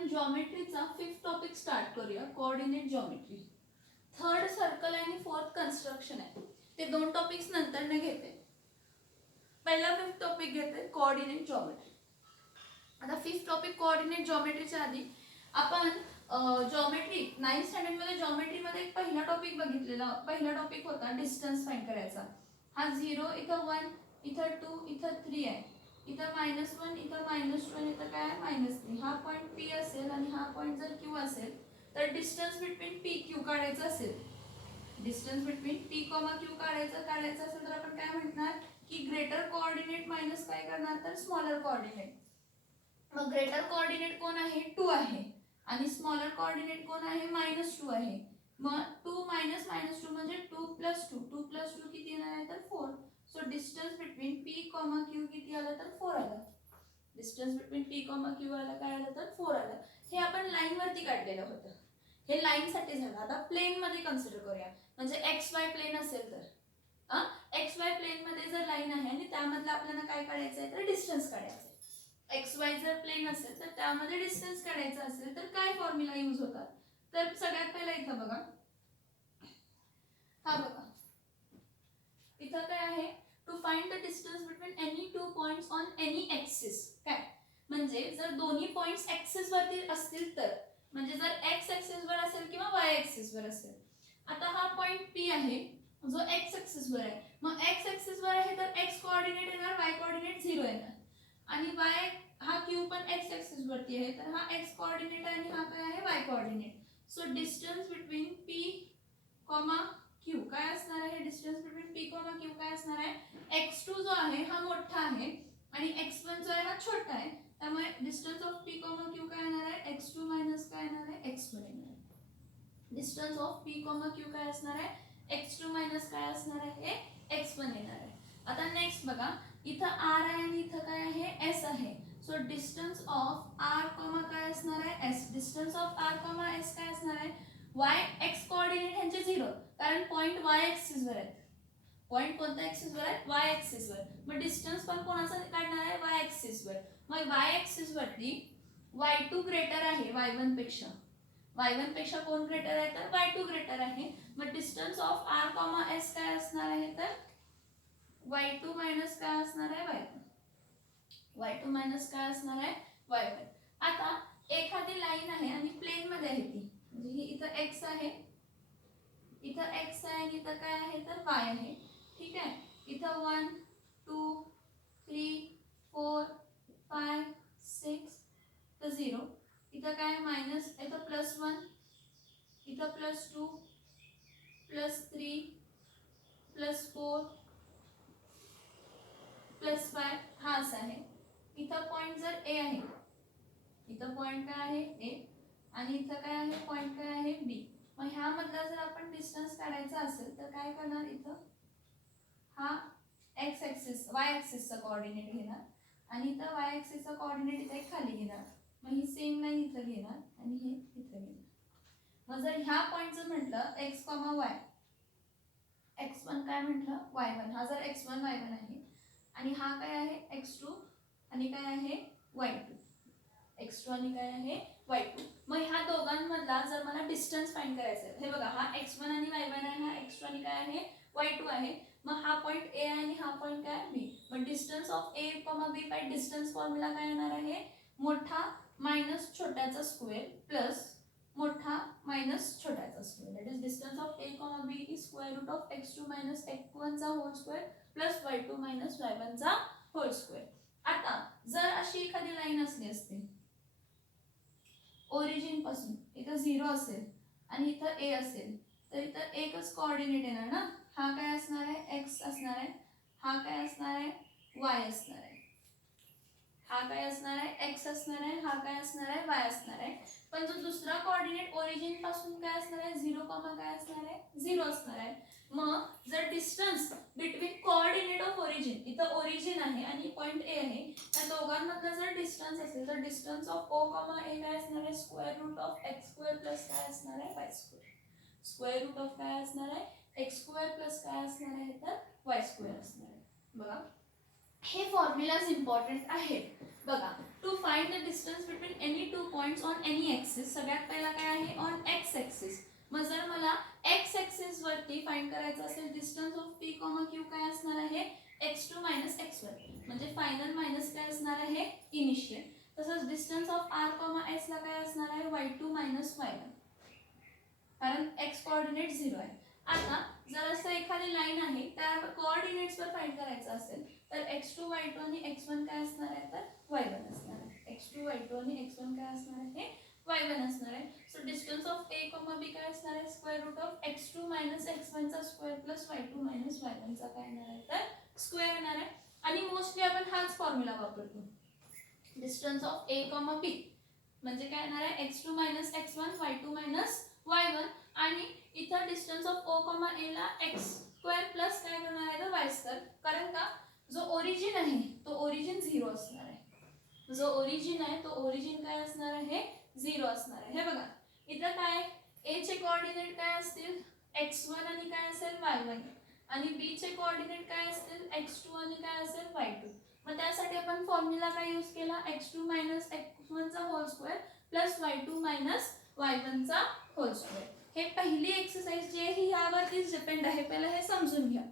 आपण जॉमेट्रीचा 5th topic start करूया. Coordinate geometry. Third circle आणि फोर्थ कन्स्ट्रक्शन आहे. ते दोन टॉपिक्स नंतर ने घेते. पहिला 5th टॉपिक घेते कोऑर्डिनेट जॉमेट्री. आता 5th टॉपिक कोऑर्डिनेट जॉमेट्रीच्या आधी आपण जॉमेट्री 9th स्टँडर्ड मध्ये जॉमेट्रीमध्ये एक पहिला टॉपिक बघितलेला. पहिला टॉपिक होता डिस्टन्स फाइंड करायचा. हा 0 इथं 1 इथं 2 इथं 3 आहे. इथं -1 इथं -1 इथं काय -3. हा पॉइंट P असेल आणि हा पॉइंट जर Q असेल तर डिस्टन्स बिटवीन P Q काढायचं असेल. डिस्टन्स बिटवीन P, Q काढायचं असेल तर आपण काय म्हणणार की ग्रेटर कोऑर्डिनेट मायनस काय करणार तर स्मॉलर कोऑर्डिनेट. मग ग्रेटर कोऑर्डिनेट कोण आहे 2 आहे आणि स्मॉलर कोऑर्डिनेट कोण आहे -2 आहे. मग 2 मायनस -2 म्हणजे 2 + 2. 2 + 2 किती येणार आहे तर 4. So distance between P, Q किती आलं तर 4 आलं. डिस्टन्स बिटवीन P, Q आलं काय आलं तर 4 आलं. हे आपण लाईन वरती काढलेलं होतं. हे लाईन साठी झालं. आता प्लेन मध्ये कन्सिडर करूया. म्हणजे XY प्लेन असेल तर XY प्लेन मध्ये जर लाईन आहे आणि त्यामधलं आपल्याला काय काढायचं आहे तर डिस्टन्स काढायचं आहे. XY जर प्लेन असेल तर त्यामध्ये डिस्टन्स काढायचा असेल तर काय फॉर्म्युला यूज होतात तर सगळ्यात पहिला इथं बघा. हा बघा इथं काय आहे to find the distance between any two points on any axis. काय म्हणजे जर दोन्ही पॉइंट्स एक्सिस वरती असतील तर म्हणजे जर x एक्सिस वर असेल किंवा y एक्सिस वर असेल. आता हा पॉइंट P आहे जो x एक्सिस वर आहे. मग x एक्सिस वर आहे तर x कोऑर्डिनेट येणार, y कोऑर्डिनेट 0 येणार आणि y हा Q पण x एक्सिस वरती आहे तर हा x कोऑर्डिनेट आहे आणि हा काय आहे y coordinate. So distance between P, Q काय असणार आहे. डिस्टन्स बिटवीन P, Q काय असणार आहे. x2 जो आहे हा मोठा आहे आणि x1 जो आहे हा छोटा आहे. त्यामुळे डिस्टन्स ऑफ P, Q काय येणार आहे x2 मायनस काय येणार आहे x1 येणार आहे. डिस्टन्स ऑफ P, Q काय असणार आहे x2 मायनस काय असणार आहे x1 येणार आहे. आता नेक्स्ट बघा इथं r आहे आणि इथं काय आहे s आहे. सो डिस्टन्स ऑफ r, काय असणार आहे s. Distance of r, s काय असणार आहे y x कोऑर्डिनेट ह्यांचे 0 कारण पॉइंट y एक्सिस वर आहे. पॉइंट कोणत्या एक्सिस वर आहे y एक्सिस वर. मग डिस्टन्स पण कोणाचा काढणार आहे y एक्सिस वर. मग y एक्सिस वरती y2 ग्रेटर आहे y1 पेक्षा. y1 पेक्षा कोण ग्रेटर आहे तर y2 ग्रेटर आहे. मग डिस्टन्स ऑफ r, s काय असणार आहे तर y2 मायनस काय असणार आहे y1. y2 मायनस काय असणार आहे y1. आता एखादी लाईन आहे आणि प्लेन मध्ये आहे ती म्हणजे ही इथं x आहे, इथं x आहे आणि इथं काय आहे तर y आहे. ठीक आहे. इथं 1 2 3 4 5 6 तर 0. इथं काय मायनस इथं +1 इथं +2 +3 +4 +5 हा असा आहे. इथं पॉइंट जर A आहे, इथं पॉइंट काय आहे A आणि इथं काय आहे पॉइंट काय आहे B. मग ह्यामधला जर आपण डिस्टन्स काढायचा असेल तर काय करणार इथं हा x एक्सिस y एक्सिसचा कोऑर्डिनेट घेणार आणि इथं y एक्सिसचा कोऑर्डिनेट इथे खाली घेणार. मग ही सेम लाईन इथं घेणार आणि हे इथं घेणार. मग जर ह्या पॉइंटचं म्हटलं x, y x1 काय म्हटलं y1. हा जर x1 y1 आहे आणि हा काय आहे x2 आणि काय आहे y2. x2 आणि काय आहे y2. मग ह्या दोघांमधला जर मला डिस्टन्स फाइंड करायचा आहे. हे बघा हा x1 आणि y1 आहे, हा x2 आणि काय आहे y2 आहे. मग हा पॉइंट A आणि हा पॉइंट काय B. मग distance of A, B by distance formula काय येणार आहे मोठा मायनस छोट्याचा स्क्वेअर प्लस मोठा मायनस छोट्याचा square. That is distance of A, B is square root of x2 minus x1 चा hole square plus y2 minus y1 चा hole square. आता जर अशी एखादी लाईन असली असते ओरिजिन पासून इथं 0 असेल आणि इथं A असेल तर इथं एकच कोऑर्डिनेट येणार ना. हा काय असणार आहे x असणार आहे, हा काय असणार आहे y असणार आहे, हा काय असणार आहे x असणार आहे, हा काय असणार आहे y असणार आहे. पण जो दुसरा कोऑर्डिनेट ओरिजिन पासून काय असणार आहे 0, काय असणार आहे 0 असणार आहे. मग जर distance between coordinate of origin इथं ओरिजिन आहे आणि पॉइंट A आहे त्या दोघांमधला जर डिस्टन्स असेल तर डिस्टन्स ऑफ O, A काय असणार आहे square root of x² plus काय असणार आहे y². स्क्वेअर रूट ऑफ काय असणार आहे x² प्लस काय असणार आहे तर y² असणार आहे. बघा हे फॉर्म्युलाज इम्पॉर्टंट आहेत. बघा, to find the distance between any two points on any axis. सगळ्यात पहिला काय आहे, ऑन एक्स ॲक्सिस. मग जर मला एक्स ॲक्सिस वरती फाइंड करायचं असेल distance of P comma Q काय असणार आहे, x2 मायनस x1, म्हणजे फायनल मायनस काय असणार आहे, इनिशियल. तसंच distance of R comma S ला काय असणार आहे, y2 मायनस y1, कारण x कोऑर्डिनेट 0 आहे. आता जर असं एखादी लाईन आहे त्या कोऑर्डिनेट्सवर फाइंड करायचं असेल तर x2 y2 आणि x1 काय असणार आहे, तर y1 असणार आहे. x2 y2 आणि x1 काय असणार आहे, y1 असणार आहे. So distance of a comma b काय असणार आहे, square root of x2 minus x1 चा square plus y2 minus y1 चा काय येणार आहे, तर स्क्वेअर येणार आहे. आणि मोस्टली आपण हाच फॉर्म्युला वापरतो, distance of a comma b म्हणजे काय येणार आहे, x2 minus x1 y2 minus y1. आणि इथं distance of o comma a ला x स्क्वेअर प्लस काय करणार आहे, तर y स्क्वेअर. कारण का जो ओरिजिन आहे तो ओरिजिन 0 असणार आहे. जो ओरिजिन आहे तो ओरिजिन काय असणार आहे, 0 असणार आहे. हे बघा इथं काय, a चे कोऑर्डिनेट काय असतील, x1 आणि काय असेल y1, आणि b चे कोऑर्डिनेट काय असतील, x2 आणि काय असेल y2. मग त्यासाठी आपण फॉर्म्युला काय यूज केला, x2 मायनस x1 चा hole square plus y2 minus y1 चा होल स्क्वेअर. हे पहिली एक्सरसाइज जी आहे ही यावरतीच डिपेंड आहे. पहिला हे समजून घ्या.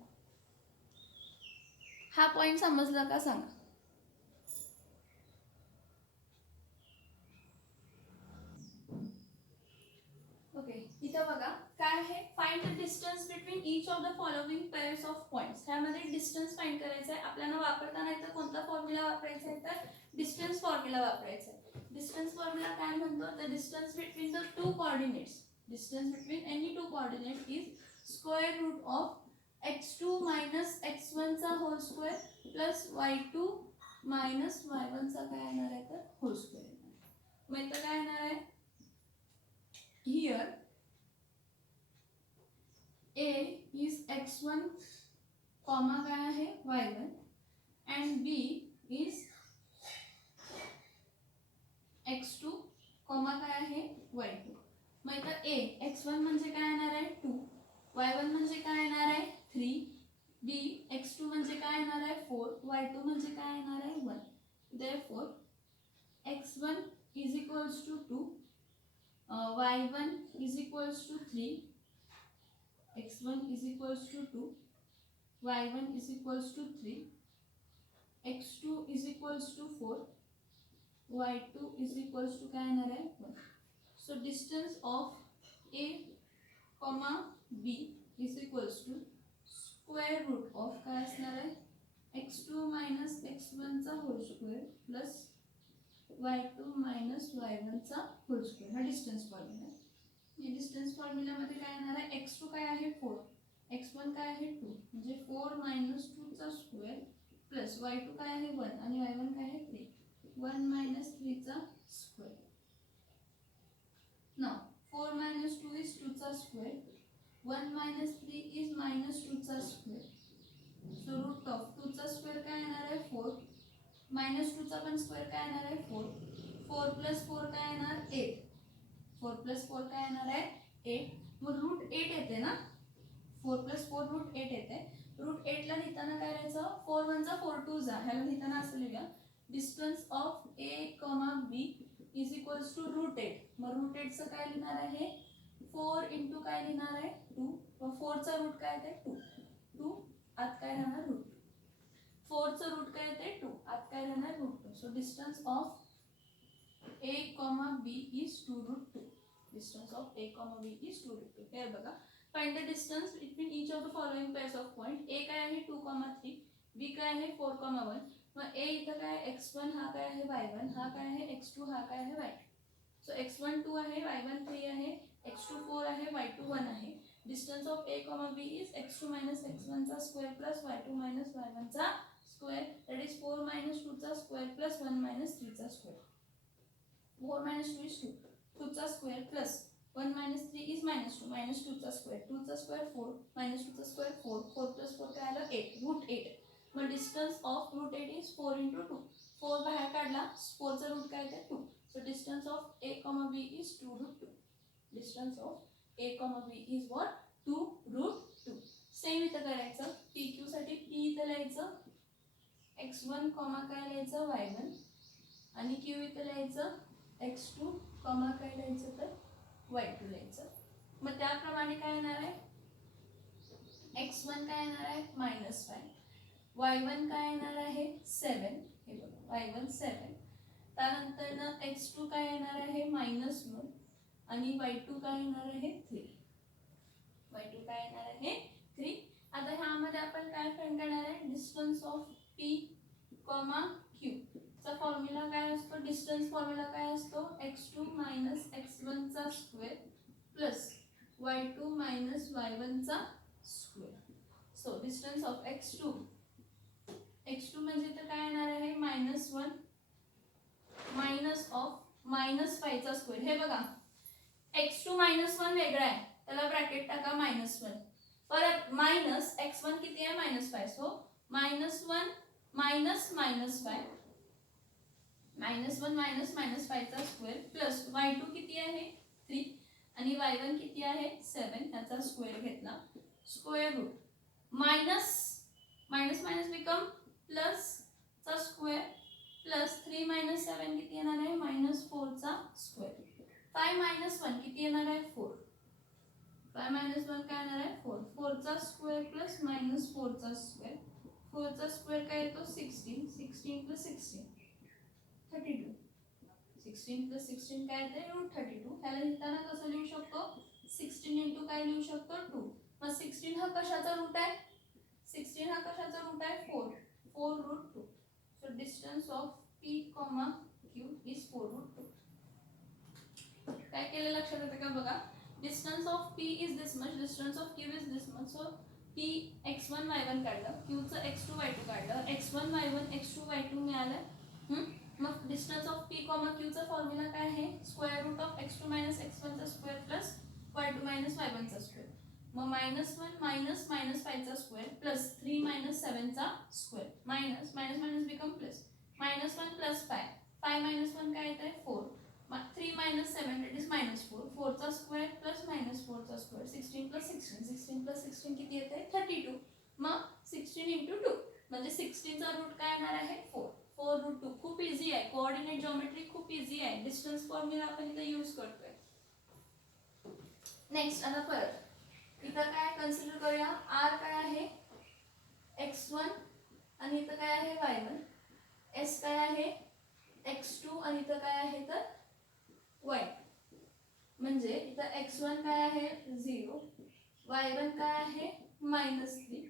हा पॉइंट समजला का सांगा. ओके, इथं बघा काय आहे, find the distance between each of the following pairs of points. ह्यामध्ये डिस्टन्स फाइंड करायचा आहे आपल्याला. वापरताना इथं कोणता फॉर्म्युला वापरायचा आहे, तर डिस्टन्स फॉर्म्युला वापरायचा आहे. डिस्टन्स फॉर्म्युला काय म्हणतो, the distance between the two coordinates, distance between any two coordinate is square root of x2 minus x1 चा whole square plus y2 minus y1 चा काय येणार आहे, तर whole square येणार आहे. मग इथं काय येणार आहे, here a is x1 comma काय आहे, y1 and b is x2 comma काय आहे, y2. मग इथं a x1 म्हणजे काय येणार आहे 2, y1 म्हणजे काय येणार आहे 3, b x2 म्हणजे काय येणार आहे 4, y2 म्हणजे काय येणार आहे 1. therefore x1 is equals to 2, y1 is equals to 3, x1 is equals to 2, y1 is equals to 3, x2 is equals to 4, y2 is equals to काय येणार आहे 1. So distance of a comma b is equals to square root of काय असणार आहे, x2 minus x1 चा whole square plus y2 minus y1 चा whole square. हा distance formula आहे. या डिस्टन्स फॉर्म्युला मध्ये काय येणार आहे, x2 काय आहे 4, x1 काय आहे 2, म्हणजे 4 minus 2 चा स्क्वेअर प्लस y2 काय आहे 1 आणि y1 काय आहे 3, 1 minus 3 चा स्क्वेअर. Now 4 minus 2 is 2 चा square, 1 minus 3 is minus 2 चा square. So root of 2 चा square काय येणार आहे 4, minus 2 चा पण square काय येणार आहे 4, 4 plus 4 काय येणार 8, 4 plus 4 काय येणार आहे 8. मग रूट 8 येते ना, 4 plus 4 रूट 8 येते. रूट 8 ला लिहिताना काय लिहायचं, 4 1 जा 4 2 जा, ह्याला लिहिताना असं लिहूया, distance of a comma b is equals to root 8. मग रूट 8 चं काय लिहिणार आहे, 4 इंटू काय लिहिणार आहे 2, मग 4 चा रूट काय येते 2, 2 आत काय राहणार रूट 2, 4 चं रूट काय येते 2, आत काय राहणार root 2. So distance of a comma b is 2 root 2. Distance of a comma b is 2 root 2. हे बघा, find the distance between each of the following pairs of point. a काय आहे 2 कॉमा 3, b काय आहे 4 कॉमा 1. मग a इथं काय x1 हा काय आहे y1, हा काय आहे x2, हा काय आहे y2. सो x1 2 आहे, y1 3 आहे, x2 4 आहे, y2 1 आहे. Distance of a comma b is x2 minus x1 चा square plus y2 minus y1 चा स्क्वेअर, दॅट इज 4 मायनस 2 चा स्क्वेअर प्लस 1 मायनस 3 चा स्क्वेअर. 4 minus 2 is 2, 2 चा square plus 1 minus 3 is minus 2, minus 2 चा square, 2 चा square 4, minus 2 चा square 4, 4 plus 4 काय आलं 8, रूट 8. मग distance of root 8 is 4 into 2, 4 बाहेर काढला, 4 चा रूट काय येते 2. So distance of a comma b is 2 root 2. Distance of a comma b is what, 2 root 2. Same इथं करायचं, pq साठी p इथं लिहायचं, x1 comma काय लिहायचं y1 आणि क्यू इथं लिहायचं x2 कॉमा काय लिहायचं तर y2 लिहायचं. मग त्याप्रमाणे काय येणार आहे x1 काय येणार आहे -5, y1 काय येणार आहे 7, हे बघा y1 7. त्यानंतर ना x2 काय येणार आहे -1 आणि y2 काय येणार आहे 3. y2 काय येणार आहे 3. आता ह्यामध्ये आपण काय फाइंड करणार आहे डिस्टन्स ऑफ p, q चा फॉर्म्युला काय असतो, डिस्टन्स फॉर्म्युला काय असतो x2 - x1 चा स्क्वेअर प्लस y2 - y1 चा square. So distance of x2 म्हणजे तर काय येणार आहे -1 मायनस ऑफ -5 चा स्क्वेअर. हे बघा x2 -1 वेगळा आहे, त्याला ब्रॅकेट टाका -1. परत मायनस x1 किती आहे -5. सो -1 मायनस -5 -1 मायनस -5 चा स्क्वेअर प्लस y2 किती आहे 3 आणि y1 किती आहे 7, याचा स्क्वेअर घेतला. Square root minus minus become plus चा स्क्वेअर प्लस 3 - 7 किती येणार आहे -4 चा स्क्वेअर. 5 - 1 किती येणार आहे 4. 5 - 1 काय येणार आहे 4. 4 चा स्क्वेअर प्लस -4 चा स्क्वेअर. 4 चा स्क्वेअर काय येतो 16. 16 + 16 32. 16 + 16 काय येते √32. ह्याला लिहिताना कसं लिहू शकतो 16 * काय लिहू शकतो 2. मग 16 हा कशाचा रूट आहे 16 हा कशाचा रूट आहे 4. 4√2. So distance of p, q is 4√2. काय केलं लक्षात येतं का बघा, distance of p is this much, distance of q is this much. So p x1 y1 काढलं, q चं x2 y2 काढलं, x1 y1 x2 y2 मिळालं. मग डिस्टन्स ऑफ p, q चा फॉर्म्युला काय आहे square root of x2 - x1 चा square plus y2 - y1 चा स्क्वेअर. मग -1 मायनस -5 चा स्क्वेअर प्लस 3 - 7 चा square minus minus become plus -1 plus 5. 5 - 1 काय येत आहे 4. 3 - 7 that is -4. 4 चा स्क्वेअर प्लस -4 चा स्क्वेअर. 16 + 16 16 + 16 किती येते 32. मग 16 × 2 म्हणजे 16 चा रूट काय येणार आहे 4. 4√2. खूप इझी आहे, कोऑर्डिनेट जॉमेट्री खूप इझी आहे. डिस्टन्स फॉर्म्युला आपण इथे यूज करतोय. नेक्स्ट आता परत इथं काय कन्सिडर करूया, r काय आहे x1 आणि इथं काय आहे y1, s काय आहे x2 आणि इथं काय आहे तर y. म्हणजे इथं x1 काय आहे 0, y1 काय आहे -3,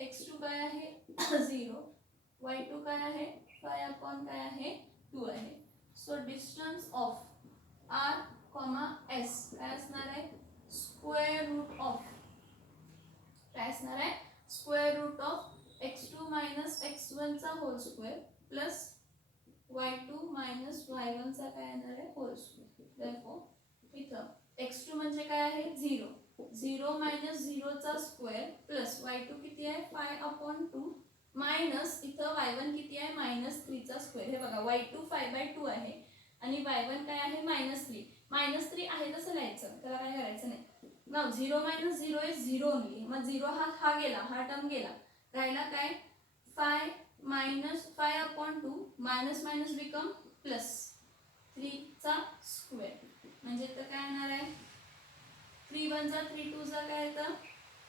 x2 काय आहे 0, y2 काय आहे 5 काय आहे 2 आहे. So distance of r, s काय असणार आहे स्क्वेअर रूट ऑफ काय असणार आहे square root of x2 - x1 चा hole square plus y2 - y1 चा काय येणार आहे होल स्क्वेअर. देयरफॉर इथं x2 म्हणजे काय आहे 0, 0 - 0 चा स्क्वेअर प्लस y2 किती आहे 5/2 मायनस इथं y1 किती आहे -3 चा स्क्वेअर. हे बघा y2 5/2 आहे आणि y1 काय आहे -3. -3 आहे तसं लिहायचं, त्याला काय करायचं नाही. नाव 0 - 0 इज 0 ओनली. मग 0 हा गेला, हा टर्म गेला, राहिला काय 5 - 5/2 मायनस मायनस बिकम प्लस 3 चा स्क्वेअर. म्हणजे तर काय येणार आहे 3 1 जा 3 2 जा काय येतं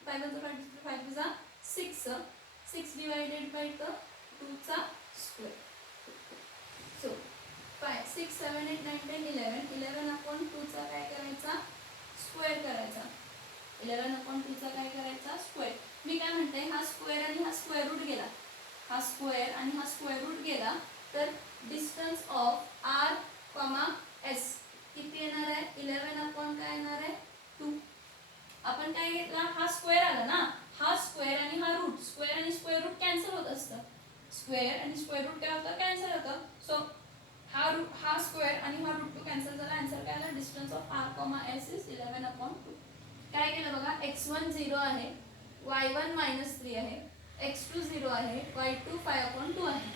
5 1 5 5 2 जा 6 6 डिवायडेड बाय 2 चा स्क्वेअर. सो 5 6 7 8 9 10 11 11/2 चा काय करायचा स्क्वेअर करायचा. 11/2 चा काय करायचा स्क्वेअर. मी काय म्हणते हा स्क्वेअर आणि हा स्क्वेअर रूट गेला, हा स्क्वेअर आणि हा स्क्वेअर रूट गेला तर डिस्टन्स ऑफ r, s किती येणार आहे 11 काय येणार आहे 2. आपण काय घेतला हा स्क्वेअर आला ना, हा स्क्वेअर आणि हा रूट, स्क्वेअर आणि स्क्वेअर रूट कॅन्सल होत असतं, स्क्वेअर आणि स्क्वेअर रूट काय होतं कॅन्सल होतं. सो हा स्क्वेअर आणि हा रूट 2 कॅन्सल झाला, आन्सर काय आला distance of r, s is 11/2. काय केलं बघा x1 0 आहे, y1 -3 आहे, x2 0 आहे, y2 5/2 आहे.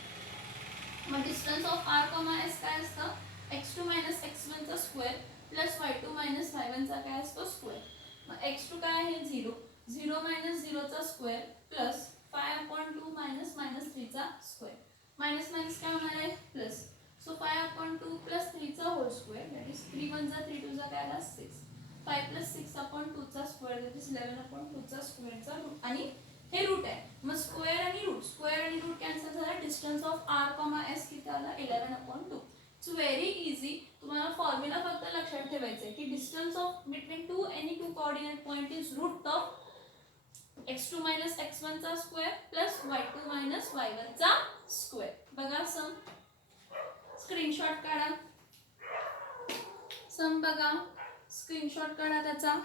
मग डिस्टन्स ऑफ r, s काय असतं x2 - x1 चा स्क्वेअर प्लस y2 - y1 चा काय असतो स्क्वेअर. मग x2 काय आहे 0, 0 - 0 चा स्क्वेअर प्लस 5/2 मायनस -3 चा स्क्वेअर. मायनस मायनस काय होणार आहे प्लस. So 5/2 plus 3 चा whole square, that is 3 1 जा 3 2 जा काय आला 6. 5 plus 6/2 चा square, that is 11/2 चा square चा root. आणि हे रूट आहे. मग स्क्वेअर आणि रूट कॅन्सल झाला. डिस्टन्स ऑफ r, s किती आला 11/2. It's very easy. तुम्हाला फॉर्म्युला फक्त लक्षात ठेवायचं आहे की distance of between any two coordinate point is root of x2 minus x1 चा square plus y2 minus y1 चा स्क्वेअर. बघा सम, स्क्रीनशॉट काढा. सम बघा, स्क्रीनशॉट काढा त्याचा.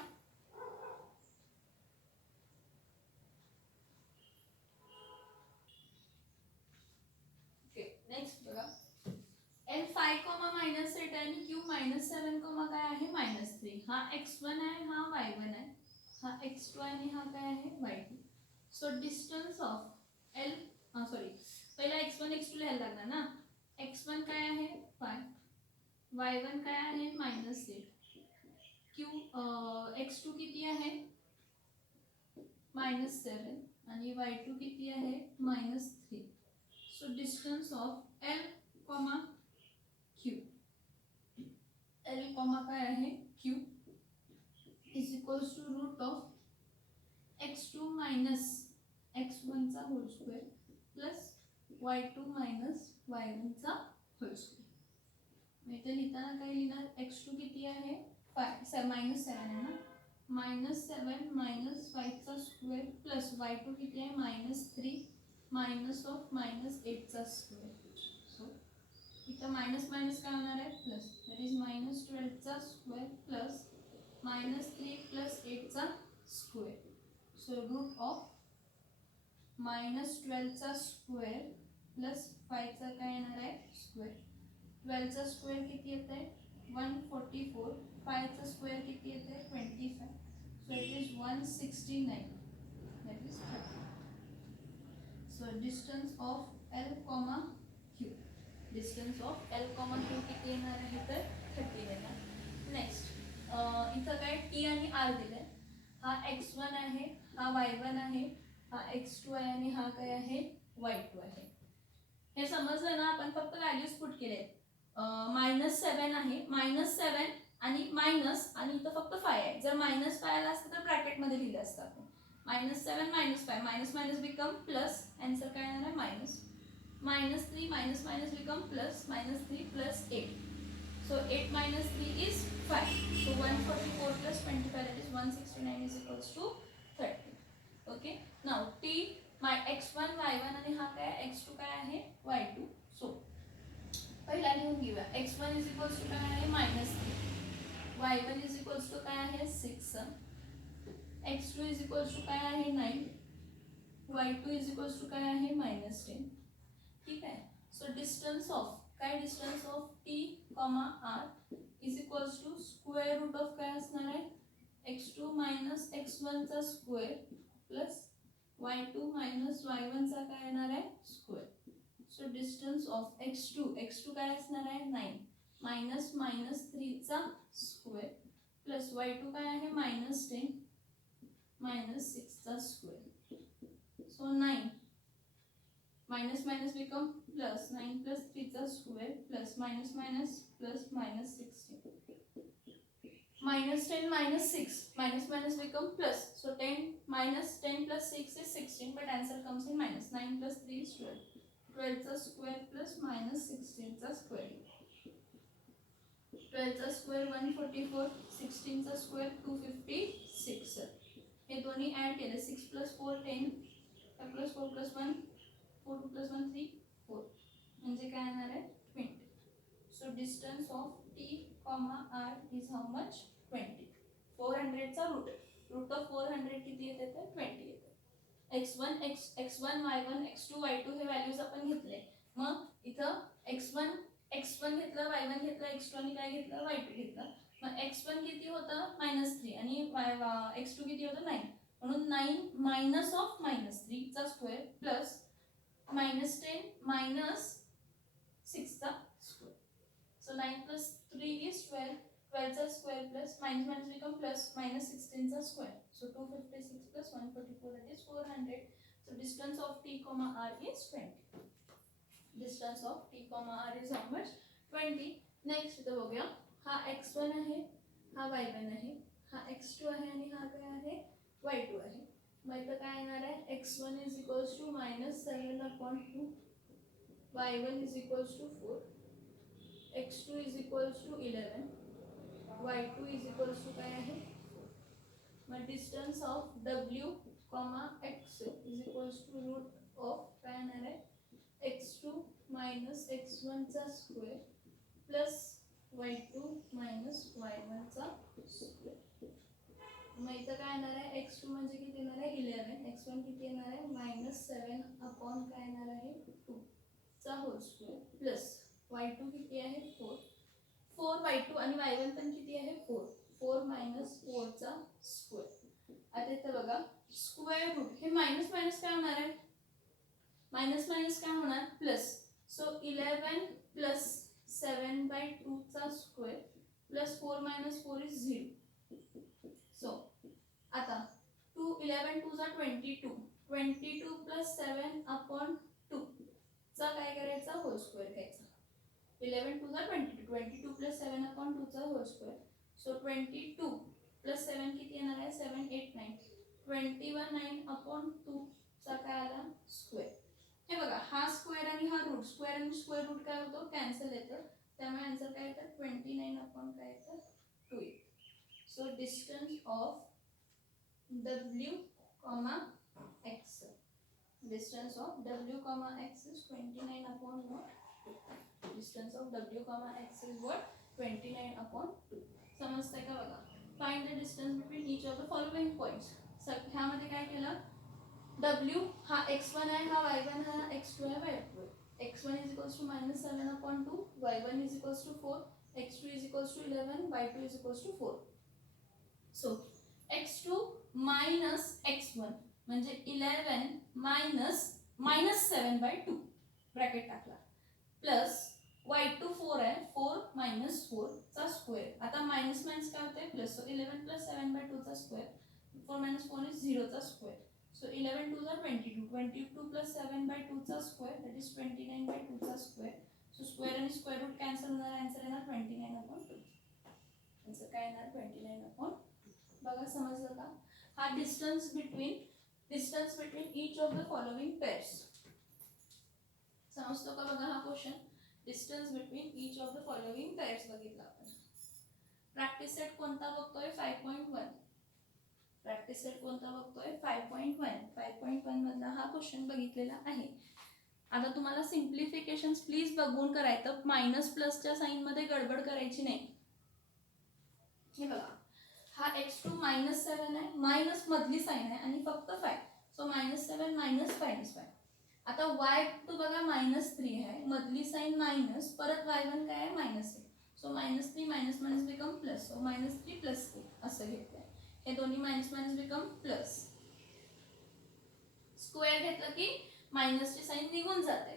नेक्स्ट बघा, L5, -8 आणि Q -7, काय आहे -3. हा x1 आहे, हा y1 आहे, हा x2 आहे आणि हा काय आहे y2. So distance of L, sorry पहिला x1 x2 लिहायला लागणार ना. x1 काय आहे 5, y1 काय आहे -8, Q x2 किती आहे -7 आणि y2 किती आहे -3. So distance of L, Q, L, काय आहे Q is equals to root of x2 minus x1 चा hole square plus y2 minus y1 चा होल स्क्वेअर. मी इथे लिहिताना काय लिहिणार, x2 किती आहे 5 -7 आहे ना, -7 minus 5 चा स्क्वेअर प्लस y2 किती आहे -3 मायनस ऑफ -8 चा स्क्वेअर. सो इथं मायनस मायनस काय होणार आहे प्लस, दॅट इज -12 चा स्क्वेअर प्लस -3 प्लस 8 चा स्क्वेअर. सो रूट ऑफ -12 चा स्क्वेअर प्लस 5 चा काय येणार आहे स्क्वेअर. 12 चा स्क्वेअर किती येत आहे 144, 5 चा स्क्वेअर किती येत आहे 25. So it is 169, that is 30. So distance of L, Q, distance of L, Q किती येणार आहे तर 30 येणार. नेक्स्ट इथं काय T आणि R दिलंय. हा x1 आहे, हा y1 आहे, हा x2 आहे आणि हा काय आहे y2 आहे. हे समजलं ना. आपण फक्त व्हॅल्यूज पुट केले. -7 आहे, -7 आणि मायनस आणि इथं फक्त 5 आहे. जर -5 आला असतं तर ब्रॅकेट मध्ये लिहिलं असतं आपण. -7 -5, minus minus become plus. Answer काय येणार आहे minus. -3 minus minus become plus, -3 plus 8. So 8 minus 3 is 5. So 144 plus 25, that is 169 is equals to 30. Okay. Now T, my x1 y1 आणि हा काय x2 काय आहे y2. सो पहिला लिहून घेऊया. x1 is equals to काय आहे -3, y1 is equals to काय आहे 6, x2 is equals to काय आहे 9, y2 is equals to काय आहे -10. ठीक आहे. सो डिस्टन्स ऑफ काय, distance of T, R is equals to square root of काय असणार आहे x2 minus x1 चा square plus y2 minus y1 चा काय येणार आहे square. So distance of x2 काय असणार आहे 9 मायनस -3 चा स्क्वेअर प्लस y2 काय आहे -10 -6 चा square. So 9 minus minus become plus, 9 plus 3 चा square plus minus minus plus -16, -10 -6, minus minus become plus. So 10 minus 10 plus 6 is 16, but answer comes in minus. 9 plus 3 is 12, 12 चा square plus -16 चा square. 12 चा square 144, 16 चा square 256. हे दोन्ही add केले. 6 plus 4 10, 5 plus 4 plus 1 4, 2 plus 1 3 4, म्हणजे काय येणार आहे 20. So distance of T, R is how much 20. 400 चा रूट ऑफ 400 किती येते तर 20 येते. x1 y1 x2 y2 हे व्हॅल्यूज आपण घेतले. मग इथं x1 घेतलं, y1 घेतलं, x2 आणि काय घेतलं y2 घेतलं. मग x1 किती होतं -3 आणि x2 किती होतं 9, म्हणून 9 मायनस ऑफ -3 चा स्क्वेअर प्लस -10 minus 6 चा स्क्वेअर. सो 9 plus 3 is 12, 12 चा square plus minus minus become plus -16 चा square. So 256 plus 144, that is 400. So distance of T, R is 20. Distance of T, R is how much 20. Next इथं बघूया, हा x1 आहे, हा y1 आहे, हा x2 आहे आणि हा काय आहे y2 आहे. मग इथं काय येणार आहे, x1 is equals to -7/2, y1 is equals to 4, x2 is equals to 11, y2 is equals to काय आहे 4. मग distance of w, x is equals to root of काय येणार आहे x2 मायनस x1 चा square plus y2 minus y1 चा square. मग इथं काय येणार आहे, x2 म्हणजे किती येणार आहे 11, x1 किती येणार आहे -7 अपॉन काय येणार आहे 2 चा होल स्क्वेअर प्लस y2 किती आहे 4 y2 आणि y1 पण किती आहे 4 मायनस 4 चा स्क्वेअर. आता इथं बघा स्क्वेअर रूट, हे मायनस मायनस काय होणार आहे, मायनस मायनस काय होणार प्लस. सो 11 प्लस 7/2 चा square plus 4 minus 4 is 0. So आता 11 2 चा 22 प्लस 7 अपॉन 2 चा काय करायचा होल स्क्वेअर घ्यायचा. 11 2 चा 22 प्लस 7 अपॉन 2 चा होल स्क्वेअर. सो 22 प्लस 7 किती येणार आहे 7 8 9, 21 9 अपॉन 2 चा काय आला स्क्वेअर. हे बघा हा स्क्वेअर आणि हा रूट, स्क्वेअर आणि स्क्वेअर रूट काय होतो कॅन्सल येतं, त्यामुळे आन्सर काय येतं 29 अपॉन काय येतं 2. So distance of w, x, distance of w, x is 29 upon what, distance of w, x is what 29 upon 2. समजतंय का बघा. Find the distance between each of the following points. ह्यामध्ये काय केलं, w हा x1 आहे, हा y1 हा x2 आहे, y2 आहे. x1 is equals to -7 upon 2, y1 is equals to 4, x2 is equals to 11, y2 is equals to 4. So x2 minus x1 म्हणजे 11 मायनस -7/2 ब्रॅकेट टाकला प्लस y2 4 आहे, 4 मायनस 4 चा स्क्वेअर. आता मायनस मायनस काय होते plus, so 11 plus 7/2 चा square, 4 minus 4 is 0 चा square. So 11 2s are 22, 22 plus 7/2 चा स्क्वेअर that is 29/2 चा स्क्वेअर. सो स्क्वेअर आणि स्क्वेअर रूट कॅन्सल होणार, आन्सर येणार 29 अपॉन 2. आन्सर काय येणार 29 अपॉन 2. बघा समजलं का. हा distance between each of the following pairs. समजतो का बघा हा question, distance between each of the following pairs बघितला आपण. प्रॅक्टिस सेट कोणता बघतोय 5.1. प्रॅक्टिस सेट कोणता बघतोय 5.1 मधला हा क्वेश्चन बघितलेला आहे. आता तुम्हाला सिम्प्लिफिकेशन्स प्लीज बघून करायचं, मायनस प्लसच्या साइन मध्ये गडबड करायची नाही. हे बघा हा x2 -7 आहे, मायनस मधली साइन आहे आणि फक्त 5, सो -7 मायनस 5. आता y2 बघा -3 आहे, मधली साइन मायनस, परत y1 काय आहे -8, so -3 minus minus become plus, so -3 plus 3 असं घेतलंय. हे दोन्ही minus minus become plus. Square घेतलं की मायनसची साइन निघून जाते.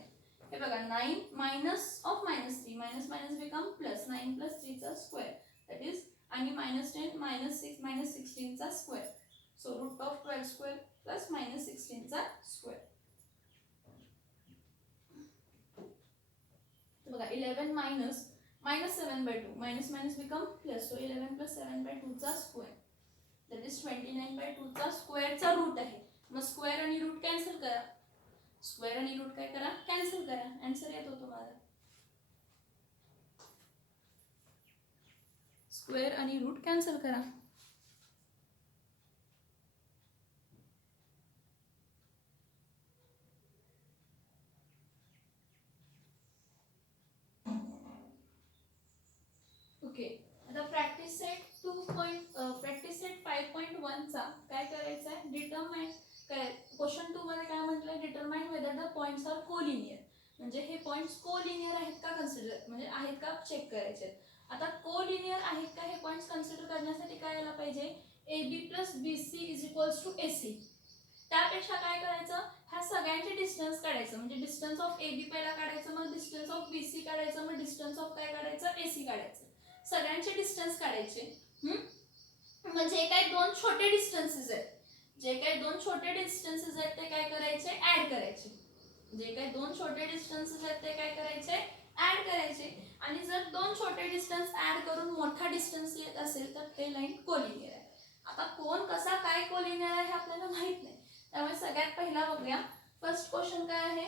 हे बघा 9 minus of -3 minus minus become plus, 9 plus 3 चा स्क्वेअर दॅट इज, आणि -10 -6 -16 चा square. So root of 12 square plus -16 चा स्क्वेअर. बघा 11 minus -7/2 minus minus become plus, so 11 plus 7/2 चा स्क्वेअर दॅट इज 29/2 चा स्क्वेअरचा रूट आहे. मग स्क्वेअर आणि रूट कॅन्सल करा, स्क्वेअर आणि रूट काय करा कॅन्सल करा, आन्सर येतो तुम्हाला. स्क्वेअर आणि रूट कॅन्सल करा. ओके, आता प्रॅक्टिस सेट 5.1 चा काय करायचं आहे, डिटरमाइन क्वेश्चन 2 मध्ये काय म्हटलंय, determine whether the points are collinear, म्हणजे हे पॉइंट्स कोलिनियर आहेत का कन्सिडर, म्हणजे आहेत का चेक करायचे. आता कोलिनियर आहेत का हे पॉइंट्स कन्सिडर करण्यासाठी काय यायला पाहिजे, AB plus BC is equals to AC. त्यापेक्षा काय करायचं, ह्या सगळ्यांचे डिस्टन्स काढायचं, म्हणजे डिस्टन्स ऑफ AB पहिला काढायचं, मग डिस्टन्स ऑफ BC काढायचं, मग डिस्टन्स ऑफ काय काढायचं AC काढायचं. सगळ्यांचे डिस्टन्स काढायचे. म्हणजे काय दोन छोटे डिस्टन्सेस आहेत, जे काही दोन छोटे डिस्टन्सेस आहेत ते काय करायचे ऍड करायचे, जे काही दोन छोटे डिस्टन्सेस आहेत ते काय करायचे ऍड करायचे आणि जर दोन छोटे डिस्टन्स ऍड करून मोठा डिस्टन्स येत असेल तर ते लाईन कोलिनियर आहे. आता कोण कसा काय कोलिनियर आहे हे आपल्याला माहित नाही, त्यामुळे सगळ्यात पहिला बघूया. फर्स्ट क्वेश्चन काय आहे,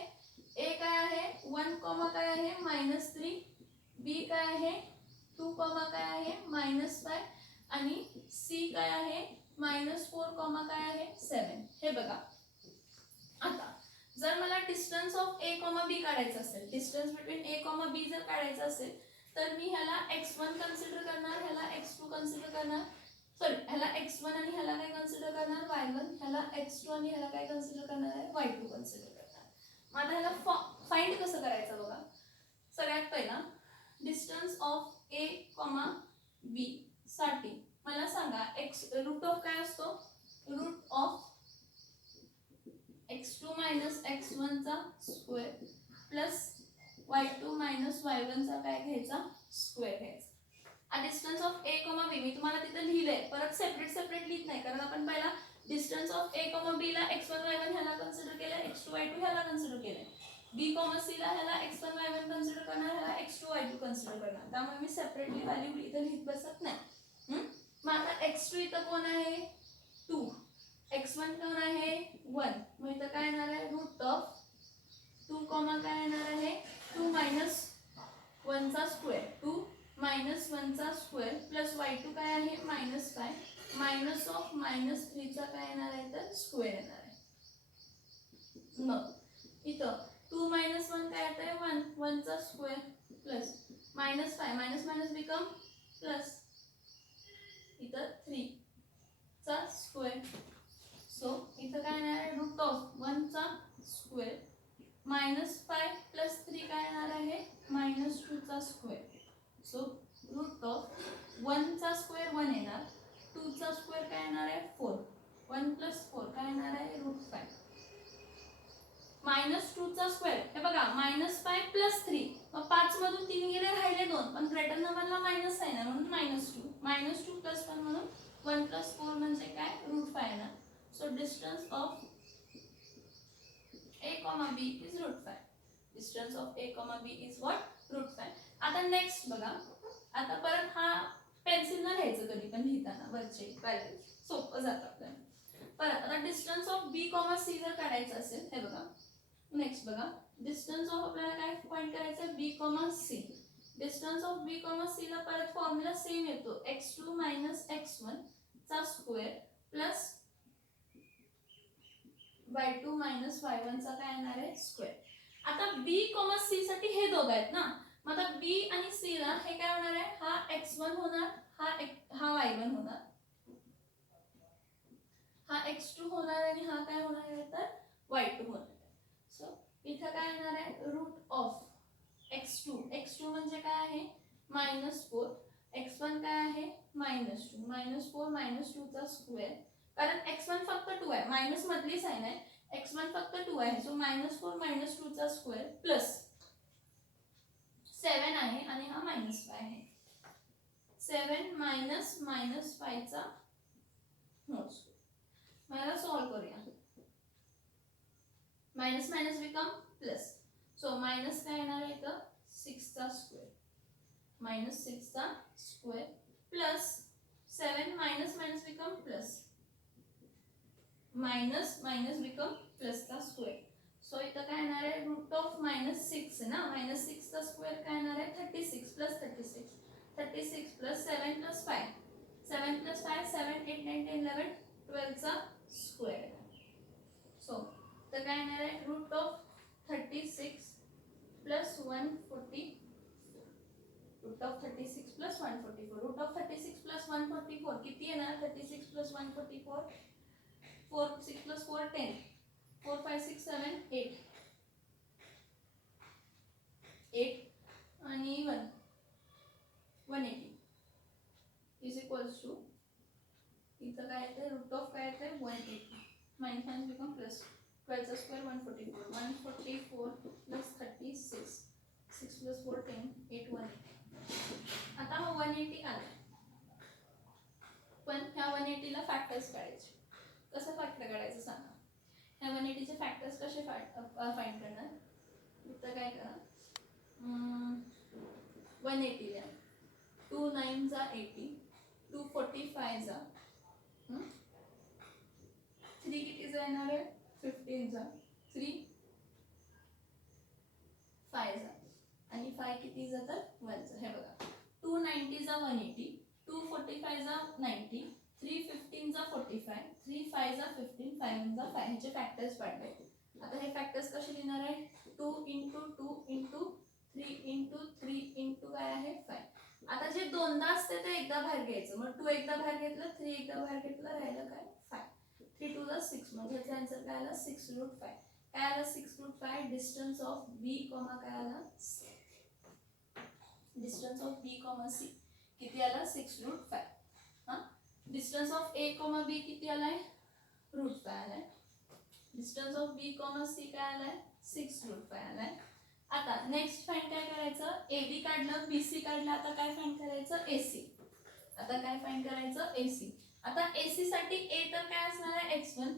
ए काय आहे 1 कॉमा काय आहे -3, बी काय आहे 2 कॉमा काय आहे -5 आणि सी काय आहे -4 कॉमा काय आहे 7. हे बघा, आता जर मला डिस्टन्स ऑफ ए कॉमा बी काढायचं असेल, डिस्टन्स बिटवीन ए कॉमा बी जर काढायचं असेल तर मी ह्याला x1 कन्सिडर करणार, ह्याला x2 कन्सिडर करणार, सॉरी ह्याला x1 आणि ह्याला काय कन्सिडर करणार y1, ह्याला x2 आणि ह्याला काय कन्सिडर करणार आहे y2 कन्सिडर करणार. मग आता ह्याला फाइंड कसं करायचं बघा. सगळ्यात पहिला डिस्टन्स ऑफ ए कॉमा बी साठी मला सांगा x रूट ऑफ काय असतो, route of x2 minus x1 चा square plus y2 minus y1 चा काय घ्यायचा स्क्वेअर घ्यायचा. आ डिस्टन्स ऑफ ए कॉमा बी मी तुम्हाला तिथे लिहिलंय, परत सेपरेट लिहित नाही कारण आपण पहिला डिस्टन्स ऑफ ए कॉमा बी ला x1 y1 ह्याला कन्सिडर केलं, x2 y2 ह्याला कन्सिडर केलं, बी कॉमा सी ला ह्याला x1 y1 कन्सिडर करणार, ह्याला x2 y2 कन्सिडर करणार, त्यामुळे मी सेपरेटली व्हॅल्यू इथे लिहित बसत नाही. मग आता x2 इथं कोण आहे 2, x1 कोण आहे 1, मग इथं काय येणार आहे रूट ऑफ 2 कॉमा काय येणार आहे 2 मायनस 1 चा स्क्वेअर, 2 मायनस 1 चा स्क्वेअर प्लस y2 काय आहे -5 मायनस ऑफ -3 चा काय येणार आहे तर स्क्वेअर येणार आहे. मग इथं 2 मायनस 1 काय येत आहे 1, 1 चा square plus -5 minus minus become plus, इथं 3 चा स्क्वेअर, सो इथं काय येणार आहे रूट ऑफ 1 चा स्क्वेअर -5 प्लस 3 काय येणार आहे -2 चा स्क्वेअर, सो रूट ऑफ 1 चा स्क्वेअर 1 येणार, 2 चा स्क्वेअर काय येणार आहे 4, 1 प्लस 4 काय येणार आहे √5 -2 चा स्क्वेअर. हे बघा -5 प्लस 3, मग 5 मधून 3 गेले राहिले 2, पण ग्रेटर नंबरला मायनस साइन आहे म्हणून -2 प्लस 1 म्हणून 1 प्लस 4 म्हणजे काय √5 येणार. So distance of a comma b is √5. Distance of a comma b is what √5. आता नेक्स्ट बघा, आता परत हा पेन्सिल न लिहायचं कधी पण लिहिताना वरचे व्हॅल्यू सोपं जातं आपल्याला. परत आता डिस्टन्स ऑफ b c जर काढायचं असेल, हे बघा नेक्स्ट बघा डिस्टन्स ऑफ आपल्याला काय फाइंड करायचं b c. Distance of b c ला परत फॉर्म्युला सेम येतो, x2 मायनस x1 चा square plus y2 minus y1 चा काय येणार आहे स्क्वेअर. आता b c साठी हे दोघं आहेत ना, मग आता b आणि c ला हे काय होणार आहे, हा x1 होणार, हा y1 होणार, हा x2 होणार आणि हा काय होणार आहे तर y2 होणार. सो इथं काय येणार आहे रूट ऑफ x2 म्हणजे काय आहे -4, x1 काय आहे -2, -4 -2 चा स्क्वेअर, कारण x1 फक्त 2 आहे, मायनस मधली साइन आहे, x1 फक्त 2 आहे, सो -4 -2 चा स्क्वेअर प्लस 7 आहे आणि हा -5 आहे, 7 मायनस -5 चा होल स्क्वेअर. मला सॉल्व करूया, minus minus become plus, so minus काय येणार आहे इथं 6 चा स्क्वेअर, -6 चा square plus 7 minus minus become plus, minus minus become plus चा स्क्वेअर. सो इथं काय येणार आहे रूट ऑफ -6 ना, -6 चा स्क्वेअर काय येणार आहे 36 प्लस 36 प्लस 7 प्लस 5, 7 प्लस 5 7 8 9 10 11 12 चा स्क्वेअर. सो तर काय येणार आहे root of 36 plus 144, root of 36 plus 144, root of 36 plus 144 किती येणार 36 प्लस 144, 4 6 plus 4 10, 4 5 6 7 8 आणि 1 180 is equals to, इथं काय येते रूट ऑफ काय येते 180, मायनस बिकम प्लस 12 चा स्क्वेअर 144 प्लस 36, 6 प्लस 4 10 8 180. आता हा 180 आला, पण ह्या 180 ला फॅक्टर्स काढायचे. कसं फॅक्टर काढायचं सांगा, ह्या 180 चे फॅक्टर्स कसे फाइंड करणार. तर काय करा 180 लिहा. 2 9 जा 80, 245 जा 3 किती जा येणार आहे 15 जा 3 5 जा आणि 5 किती जातात 1 जा. हे बघा 290 जा 180, 245 जा 90, 315 जा 45, 35 जा 15, 51 जा 5. ह्याचे फॅक्टर्स पाडले. आता हे फॅक्टर्स कसे लिहिणार आहे 2 × 2 × 3 × 3 × काय आहे 5. आता जे दोनदा असते ते एकदा बाहेर घ्यायचं. मग 2 एकदा बाहेर घेतलं, 3 एकदा बाहेर घेतलं, राहिलं काय 5. 3 2 जा 6. मग ह्याचा आन्सर काय आला 6√5. काय आला 6√5. डिस्टन्स ऑफ बी कॉमा काय आला distance of B comma C किती आला 6√5. हां distance of A comma B किती आलाय √5 आलाय. Distance of B comma C काय आलाय 6√5 आलाय. आता नेक्स्ट फाइंड काय करायचं ए बी काढलं बी सी काढलं. आता काय फाइंड करायचं ए सी. आता काय फाइंड करायचं ए सी. आता ए सी साठी ए तर काय असणार आहे x1,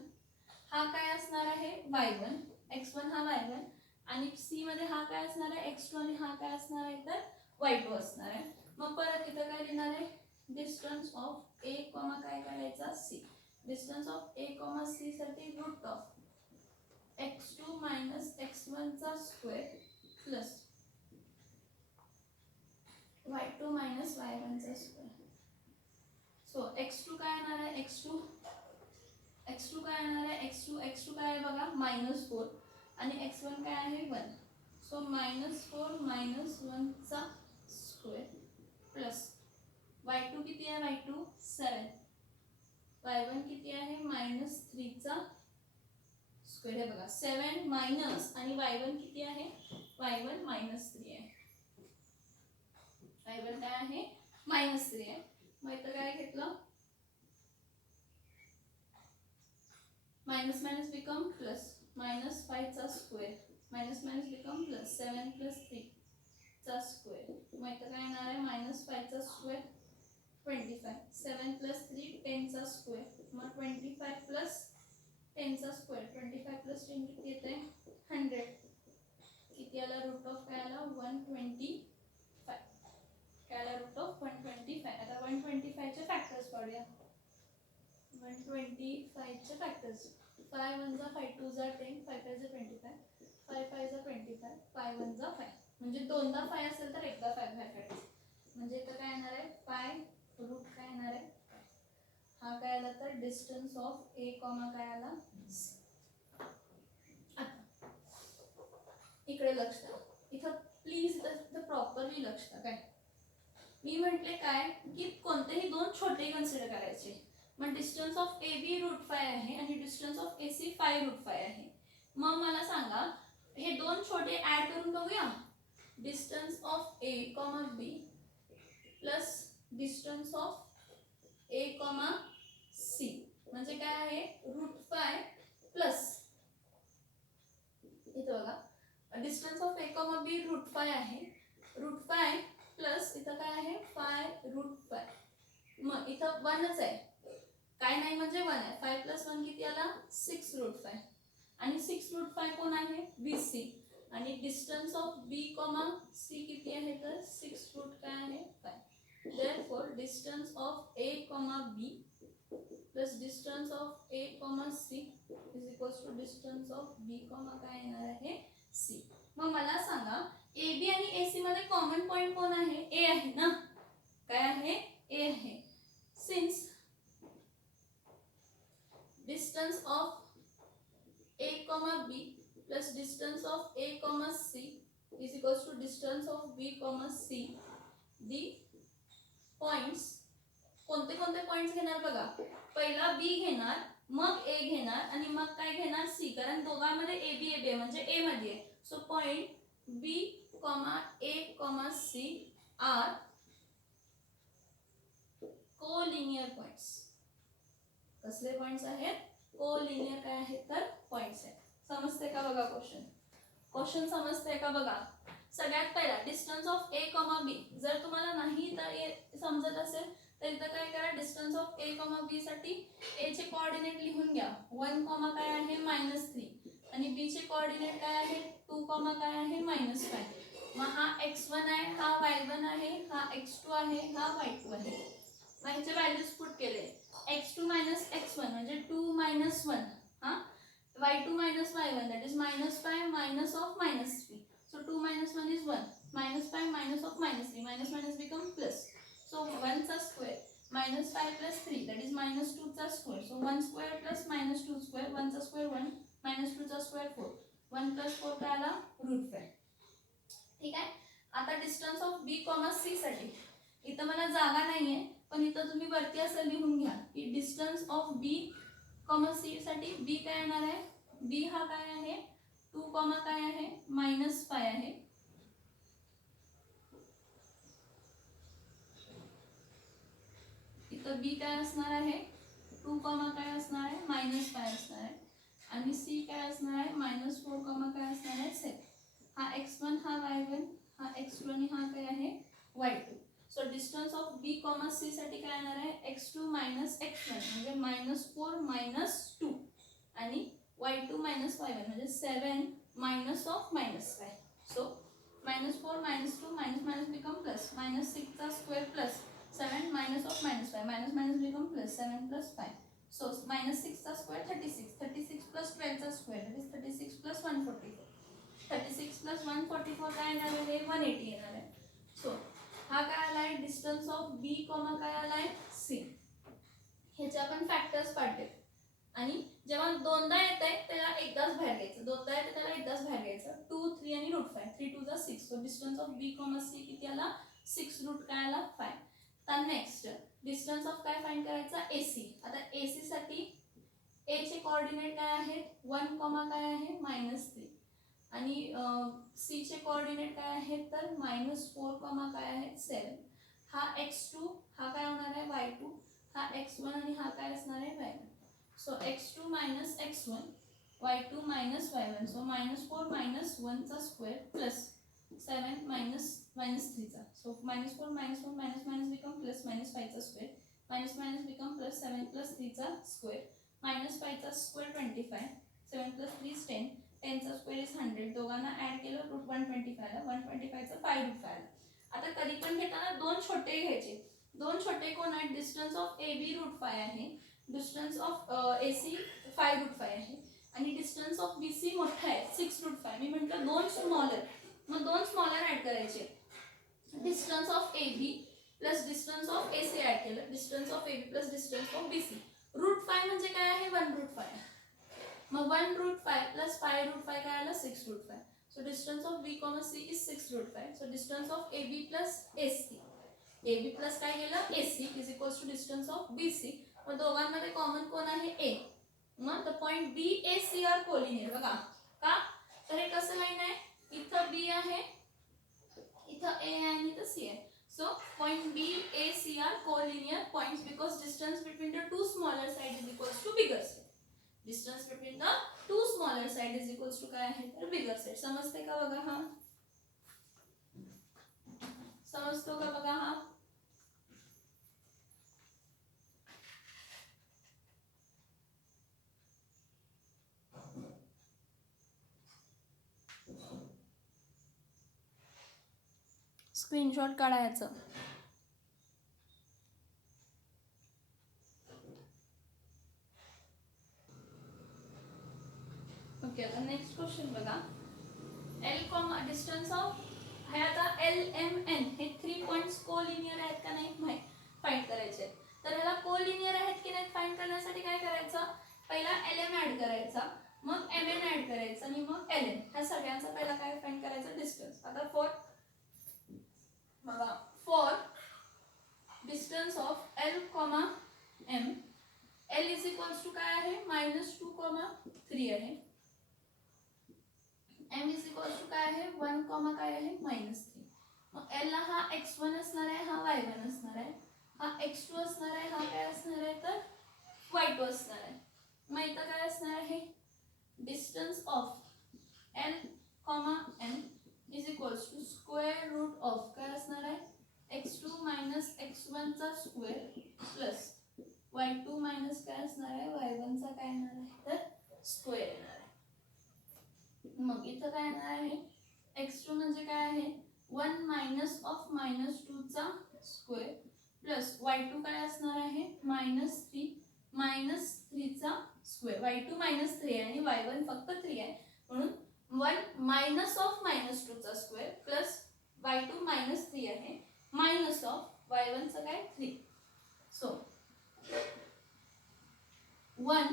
हा काय असणार आहे y1, x1 हा y1 आणि सी मध्ये हा काय असणार आहे x2 आणि हा काय असणार आहे तर y2 असणार आहे. मग परत इथं काय लिहिणार आहे डिस्टन्स ऑफ ए कॉमा काय काढायचा C. Distance of A comma C साठी root of x2 minus x1 चा square plus y2 minus y1 चा स्क्वेअर. सो x2 काय येणार आहे x2 काय येणार आहे x2 काय आहे बघा -4 आणि x1 काय आहे 1. सो -4 -1 चा स्क्वेअर प्लस y2 किती आहे y2 7, y1 किती आहे -3 चा स्क्वेअर. हे बघा 7 मायनस आणि y1 किती आहे y1 -3 आहे. y1 काय आहे -3 आहे. मग इथं काय घेतलं मायनस मायनस बिकम प्लस -5 चा square minus minus become plus 7 + 3 चा स्क्वेअर. मग इथं काय येणार आहे -5 चा स्क्वेअर 25, 7 + 3 10 चा स्क्वेअर. मग 25 + 10 चा स्क्वेअर 25 + 10 किती येते 100. किती आला रूट ऑफ काय आला 125. काय आला रूट ऑफ 125. आता 125 चे फॅक्टर्स पाडूया. 125 चे फॅक्टर्स 5 1 जा 5 2 जा 10 5 5 जा 25 5 5 जा 25 5 1 जा 5. म्हणजे दोनदा 5 असेल तर एकदा 5 बाहेर काढायचं. म्हणजे इथं काय येणार आहे 5 रूट काय येणार आहे हा काय आला तर डिस्टन्स ऑफ ए कॉमा काय आला. इकडे लक्ष द्या. इथं प्लीज इथं प्रॉपरली लक्ष द्या. काय मी म्हटले काय की कोणतेही दोन छोटे कन्सिडर करायचे. मग डिस्टन्स ऑफ ए बी √5 आहे आणि डिस्टन्स ऑफ ए सी 5√5 आहे. मग मला सांगा हे दोन छोटे ऍड करून बघूया. Distance of A comma B plus distance of A comma C म्हणजे काय आहे √5 प्लस इथं बघा distance of A comma B √5 आहे. √5 प्लस इथं काय आहे 5√5. मग इथं 1च आहे काय नाही म्हणजे 1 आहे. 5 + 1 किती आला 6√5 आणि 6√5 कोण आहे बी सी आणि distance of B comma C किती आहे तर 6 काय आहे 5. therefore distance of A comma B plus distance of A comma C is equals to distance of B comma काय येणार आहे सी. मग मला सांगा ए बी आणि ए सी मध्ये कॉमन पॉइंट कोण आहे ए आहे ना. काय आहे ए आहे. Since distance of A comma B plus distance of A comma C is equals to distance of B comma C. The points कोणते कोणते पॉइंट्स घेणार बघा. पहिला बी घेणार मग ए घेणार आणि मग काय घेणार सी. कारण दोघांमध्ये ए बी म्हणजे ए मध्ये आहे. So point B comma A comma C are collinear points. कसले पॉइंट्स आहेत कोलिनियर काय आहेत तर पॉइंट्स आहेत. समजते का बघा क्वेश्चन समजते का बघा. सगळ्यात पहिला डिस्टन्स ऑफ ए कॉमा बी. जर तुम्हाला नाही तर समजत असेल तर इथं काय करा डिस्टन्स ऑफ ए कॉमा बी साठी ए चे कोऑर्डिनेट लिहून घ्या. 1 कॉमा काय आहे -3 आणि बी चे कोऑर्डिनेट काय आहे 2 कॉमा काय आहे -5. मग हा x1 आहे, हा y1 आहे, हा x2 आहे, हा y2 आहे. मग ह्याचे व्हॅल्यूज पुट केले. x2 minus x1 म्हणजे 2 minus 1 हा, y2 minus y1 that is -5 minus of -3. So 2 minus 1 is 1, -5 minus of -3, minus become plus. So 1 चा square -5 plus 3 that is -2 चा square. So 1 square plus -2 square, 1 चा square 1, -2 चा square 4, 1 plus 4 काय आला √5. ठीक आहे. आता distance of B comma C साठी इथं मला जागा नाहीये, पण इथं तुम्ही वरती असं लिहून घ्या की distance of B comma C साठी बी काय येणार आहे, बी हा काय आहे 2 कॉमा काय आहे -5 आहे. इथं बी काय असणार आहे 2 कॉमा काय असणार आहे -5 असणार आहे. आणि सी काय असणार आहे -4 कॉमा काय असणार आहे 7. हा x1 हा y1 हा x2 आणि हा काय आहे y2. So distance of B comma C साठी काय येणार आहे x2 minus x1 म्हणजे -4 - 2 आणि y2 minus y1 म्हणजे 7 minus of -5. So -4 - 2 minus become plus, -6 चा square plus 7 minus of -5, minus become plus 7 plus 5. So -6 चा square 36, 36 plus 12 चा square that is 36 plus 144. 36 plus 144 काय येणार आहे 180 येणार आहे. सो हा काय आलाय डिस्टन्स ऑफ बी कॉमा काय आलाय सी. ह्याचे आपण फॅक्टर्स पाडले आणि जेव्हा दोनदा येत आहे त्याला एकदाच बाहेर घ्यायचं, दोनदा येते त्याला एकदाच बाहेर घ्यायचं. 2 3 आणि √5, 3 2 6. So distance of B comma C किती आला 6 रूट काय आला 5. तर नेक्स्ट डिस्टन्स ऑफ काय फाइंड करायचा एसी. आता एसी साठी ए चे कोऑर्डिनेट काय आहेत 1 कॉमा काय आहे -3 आणि सी चे कोऑर्डिनेट काय आहेत तर -4 कॉमा काय आहे 7. हा x2 हा काय होणार आहे y2, हा x1 आणि हा काय असणार आहे y1. So x2 minus x1, y2 minus y1. So -4 - 1 चा स्क्वेअर प्लस 7 minus 3 चा. सो -4 - 1 minus become plus -5 चा square, minus become plus 7 plus 3 चा स्क्वेअर, -5 चा स्क्वेअर 25, 7 plus 3 is 10, 10 चा स्क्वेअर इज 100. दोघांना ऍड केलं √125 ला, 125 चा 5 √5 ला. आता कधी पण घेताना दोन छोटे घ्यायचे. दोन छोटे कोण आहेत डिस्टन्स ऑफ ए बी √5 आहे, डिस्टन्स ऑफ ए सी 5 √5 आहे आणि डिस्टन्स ऑफ बी सी मोठा आहे 6 √5. मी म्हटलं दोन स्मॉलर, मग दोन स्मॉलर ऍड करायचे. Distance of A B plus distance of A C add केलं, distance of A B plus distance of B C. √5 म्हणजे काय आहे 1 √5. मग 1 √5 प्लस 5 √5 काय आलं 6 √5. So distance of B comma C is 6 √5. So distance of A B plus A C, A B plus काय केलं A C is equals to distance of B C. मग दोघांमध्ये कॉमन कोण आहे ए. मग the point B A C are collinear. बघा का तर हे कसं लाईन आहे इथं बी आहे, इथं ए आहे आणि इथं सी आहे. So point B, A, C are collinear points because distance between the two smaller side is equals to bigger side. Distance between the two smaller side is equals to काय आहे तर bigger side. समजते का बघा हा, समजतो का बघा हा. स्क्रीनशॉट काढायचं. ओके आता नेक्स्ट क्वेश्चन बघा. एल कॉमा डिस्टन्स ऑफ हे आता एल एम एन हे 3 पॉइंट्स कोलिनियर आहेत का नाही फाइंड करायचे. तर ह्याला कोलिनियर आहेत की नाही फाइंड करण्यासाठी काय करायचं पहिला एल एम ऍड करायचा, मग एम एन ऍड करायचं आणि मग एल एन. ह्या सगळ्यांचा पहिला काय फाइंड करायचं डिस्टन्स. आता for distance of L comma M, L is equals to काय आहे -2,3 आहे, एम इज इक्वल्स टू काय आहे 1, काय आहे -3. मग एल ला हा x1 असणार आहे, हा y1 असणार आहे, हा x2 असणार आहे, हा काय असणार आहे तर y2 असणार आहे. मग इथं काय असणार आहे distance of L comma M is equals to square root of काय असणार आहे x2 minus x1 चा स्क्वेअर प्लस y2 minus काय असणार आहे y1 चा काय येणार आहे तर स्क्वेअर येणार आहे. मग इथं काय येणार आहे x2 म्हणजे काय आहे 1 मायनस ऑफ -2 चा स्क्वेअर प्लस y2 काय असणार आहे -3 चा स्क्वेअर. y2 -3 आहे आणि y1 फक्त 3 आहे म्हणून 1 मायनस ऑफ -2 चा स्क्वेअर प्लस y2 -3 आहे मायनस ऑफ y1 चा काय 3. सो 1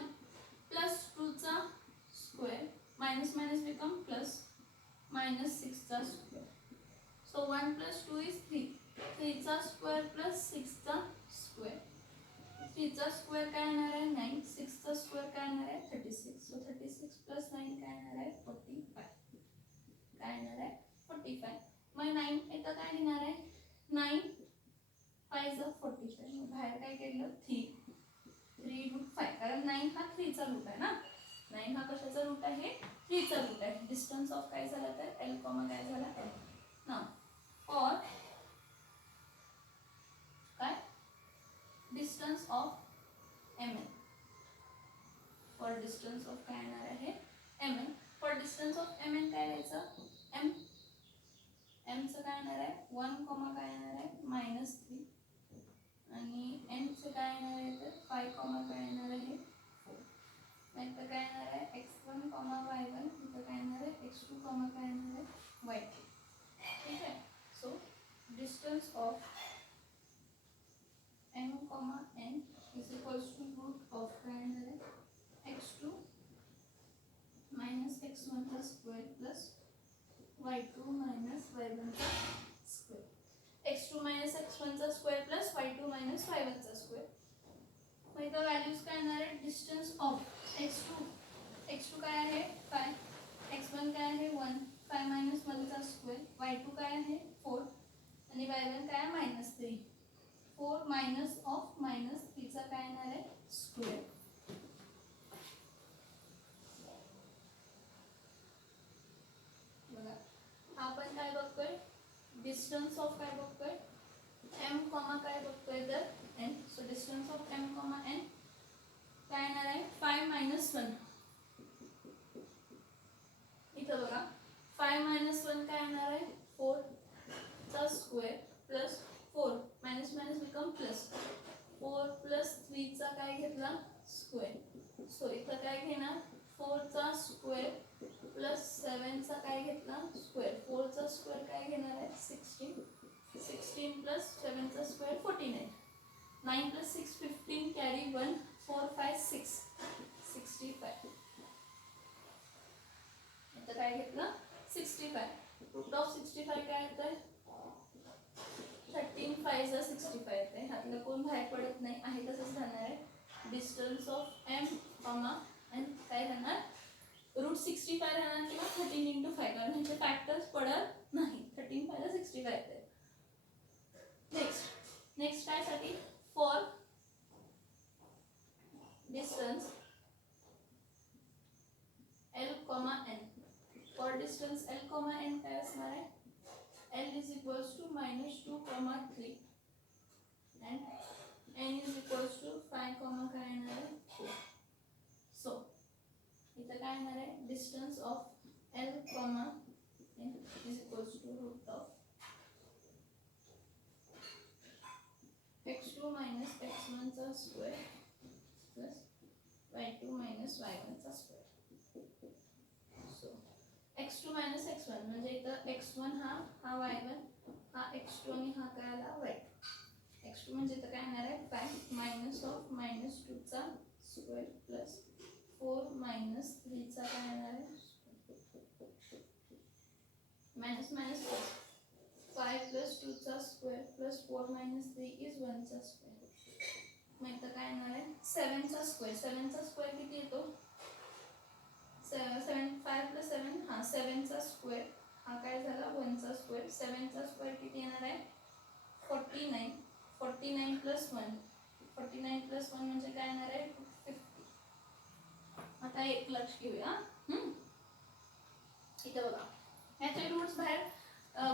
प्लस 2 चा square minus minus become plus -6 चा स्क्वेअर. सो 1 प्लस 2 इज 3 चा स्क्वेअर प्लस 6 चा स्क्वेअर. 3 चा स्क्वेअर काय येणार आहे 9. 6 चा स्क्वेअर काय येणार आहे 36. सो 36 प्लस 9 काय येणार आहे 45. काय येणार आहे 45. मग 9 इथं काय लिहिणार आहे 9 5 45. मग बाहेर काय केलं 3 रूट 5 कारण 9 हा 3 चा रूट आहे ना. 9 हा कशाचा रूट आहे 3 चा रूट आहे. डिस्टन्स ऑफ काय झाला तर l काय झाला l. ना और काय distance of mn for distance of काय येणार आहे mn. For distance of mn काय लिहायचं m चं काय येणार आहे 1 काय येणार आहे -3 आणि n चं काय येणार आहे तर 5 काय येणार आहे 4. इथं काय येणार आहे x1, y1. इथं काय येणार आहे x2, काय येणार आहे y2. ठीक आहे. So distance of m, n is equals to root of काय येणार आहे x2 मायनस x1 चा square plus y2 minus y1 चा स्क्वेअर. x2 मायनस x1 चा square plus y2 minus y1 चा स्क्वेअर. मग इथं व्हॅल्यूज काय येणार आहे डिस्टन्स ऑफ x2 काय आहे 5, x1 काय आहे 1, 5 मायनस 1 चा स्क्वेअर, y2 काय आहे 4 आणि y1 काय आहे -3. 4 मायनस ऑफ -3 चा काय येणार आहे स्क्वेअर. बघा आपण काय बघतोय डिस्टन्स ऑफ काय बघतोय m, काय बघतोय तर n. So distance of m, n काय येणार आहे 5 मायनस 1. इथं बघा 5 मायनस 1 काय येणार आहे 4 चा square plus 4 minus minus become plus 4 plus 3 चा काय घेतला स्क्वेअर. सो इथं काय घेणार 4 चा स्क्वेअर प्लस 7 चा काय घेतला स्क्वेअर. 4 चा स्क्वेअर काय घेणार आहे 16 प्लस 7 चा स्क्वेअर 49. 9 plus 6 15 carry 1 4 5 6 65. इथं काय घेतलं 65. रूट ऑफ 65 काय येतंय 13 5 65 येते. ह्यातलं कोण बाहेर पडत नाही आहे तसंच राहणार आहे. डिस्टन्स ऑफ m, n काय राहणार रूट 65 राहणार किंवा 13 × 5 कारण ह्याचे फॅक्टर्स पडत नाही. 13 5 65 येते. नेक्स्ट काय साठी for distance l, n. For distance l, n काय असणार आहे l is equals to -2, 3 and n is equals to 5, काय येणार आहे 4. सो इथं काय येणार आहे distance of l, n is equals to root of x2 minus x1 चा square plus y2 minus y1 चा square. So x2 minus x1 म्हणजे इथं x1 हा y1 हा x2 आणि हा काय आला y2. x2 म्हणजे इथं काय येणार आहे 5 मायनस ऑफ -2 चा स्क्वेअर प्लस 4 मायनस 3 चा काय येणार आहे मायनस मायनस प्लस 5 प्लस 2 चा स्क्वेअर प्लस 4 मायनस 3 इज 1 चा स्क्वेअर. मग इथं काय येणार आहे 7 चा स्क्वेअर. 7 चा स्क्वेअर किती येतो 5 प्लस 7 हा 7 चा स्क्वेअर हा काय झाला 1 चा स्क्वेअर. 7 चा स्क्वेअर किती येणार आहे 49. 49 प्लस 1 म्हणजे काय येणार आहे 50. आता एक लक्ष घेऊया इथं बघा ह्याचे रूट्स बाहेर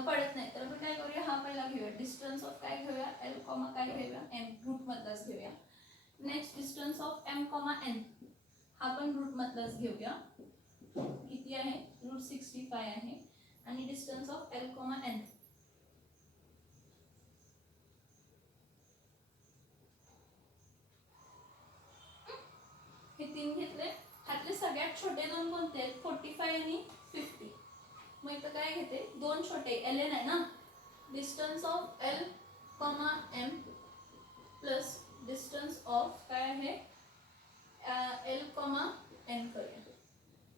पडत नाही तर आपण काय करूया हा पहिला घेऊया डिस्टन्स ऑफ काय घेऊया l, काय घेऊया m रूट मधलाच घेऊया. Next distance of m, n हा पण रूट मधलाच घेऊया. किती आहे रूट 65 आहे. आणि distance of L comma N. हे 3 घेतले. ह्यातले सगळ्यात छोटे 2 कोणते आहेत? 45 आणि 50. मग इथं काय घेते? 2 छोटे एल एन आहे ना. Distance of L comma M plus distance of काय आहे? एल कॉमा एन करूया.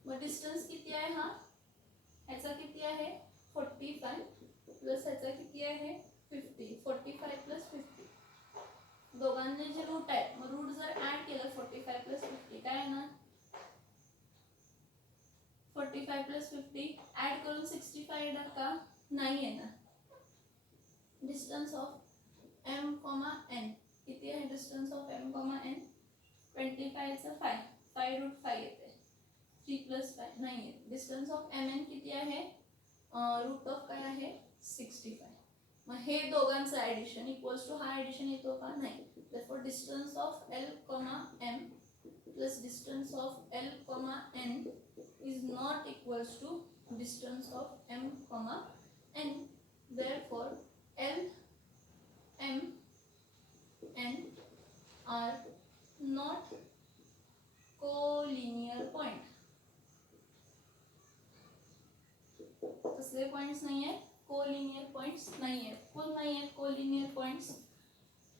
मग डिस्टन्स किती आहे हा? ह्याचा किती आहे? 45 प्लस ह्याचा किती आहे? 50. 45 प्लस 50. दोघांचे जे रूट आहे, मग रूट जर ऍड केलं 45 प्लस 50 काय येणार? 45 प्लस 50 ऍड करून 65 येणार का? नाही येणार. Distance of M comma N किती आहे? Distance of M comma N 25 चा 5 रूट 5 येते. 3 प्लस 5 नाही आहे. डिस्टन्स ऑफ एम एन किती आहे? रूट ऑफ काय आहे? 65. मग हे दोघांचं ऍडिशन इक्वल्स टू हा ऍडिशन येतो का? नाही. therefore distance of L comma M plus distance of L comma N is not equals to distance of M comma N. Therefore L M N are not collinear point. कसले points नाही आहे? Collinear points नाही आहेत. कोण नाही आहेत collinear points?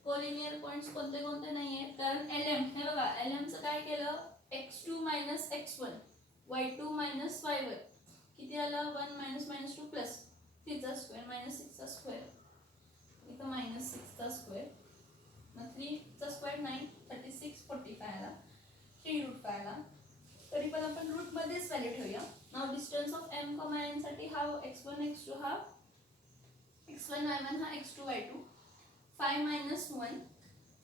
Collinear points कोणते कोणते नाही आहेत? कारण LM हे बघा, LM चं काय केलं? x2 minus x1 y2 minus y1 किती आलं? 1 मायनस मायनस 2 प्लस 3 चा स्क्वेअर मायनस 6 चा स्क्वेअर इथं मायनस 6 चा स्क्वेअर मग 3 चा स्क्वेअर 9 36 45 आला 3 रूट 5 आला. तरी पण आपण रूट मध्येच व्हॅल्यू ठेवूया. नाव distance of m comma n साठी हा x1 x2 हा x1 y1 हा x2 y2 5 minus 1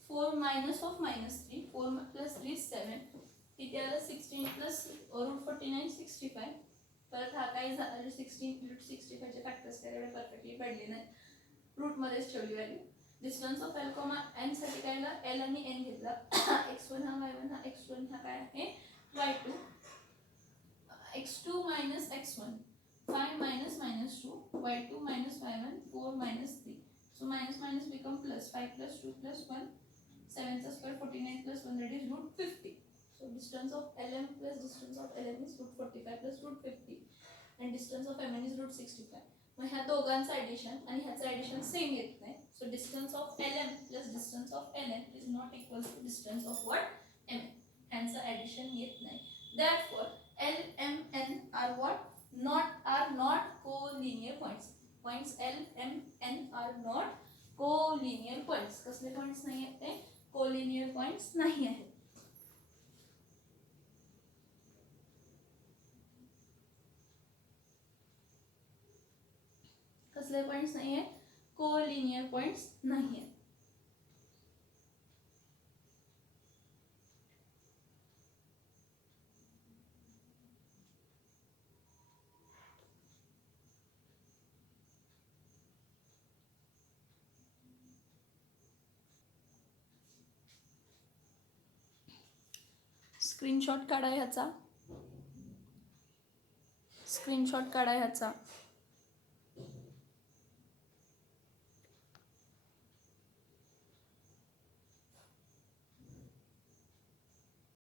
4 minus of minus 3 4 plus 3 7 किती आलं? 16 plus रूट 49 65. परत हा काय झालं? 16 रूट 65 चे फॅक्टर्स काय एवढे परफेक्टली पडले नाही. रूट मध्येच ठेवली value. Distance of L comma N साठी काय आलं? एल आणि एन घेतला. x1 हा y1 हा x1 हा काय आहे? y2 x2 minus x1 5 minus minus 2 y2 minus y1 4 minus 3. So minus minus become plus 5 plus 2 plus 1 7 square 49 plus 1 that is root 50. So distance of LM plus distance of LM is root 45 plus root 50 and distance of MN is root 65. मग ह्या दोघांचं addition आणि ह्याचं addition same येत नाही. So distance of LM plus distance of LN is not equal to distance of what? MN. ह्यांचं addition येत नाही. Therefore L M N are what? Are not collinear points. Points L M N are not collinear points. कसले points नाही आहेत ते? collinear points नाही आहेत. कसले पॉइंट्स नाही आहेत? collinear points नाही आहेत. स्क्रीनशॉट काढा ह्याचा.